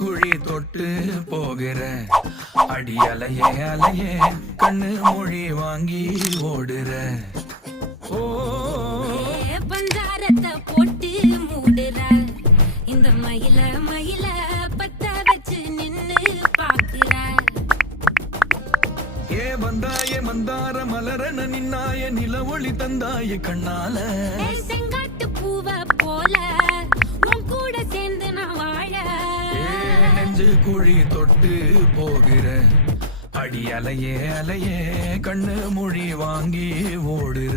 குழி தொட்டு போகிற அடி அலையே அலையே கண்ணு மொழி வாங்கி ஓடுற. ஓ பஞ்சாரத்தை போட்டு மூடுற இந்த மயில மயில பத்த வச்சு நின்னு பாக்குற. ஏ வந்தாய மந்தார மலரன நின்னாய நில ஒளி தந்தாய கண்ணால. செங்காட்டு பூவ போல உன் கூட சேர்ந்து நான் வாழ. நெஞ்சு குழி தொட்டு போகிற அடி அலையே அலையே கண்ணு மொழி வாங்கி ஓடுற.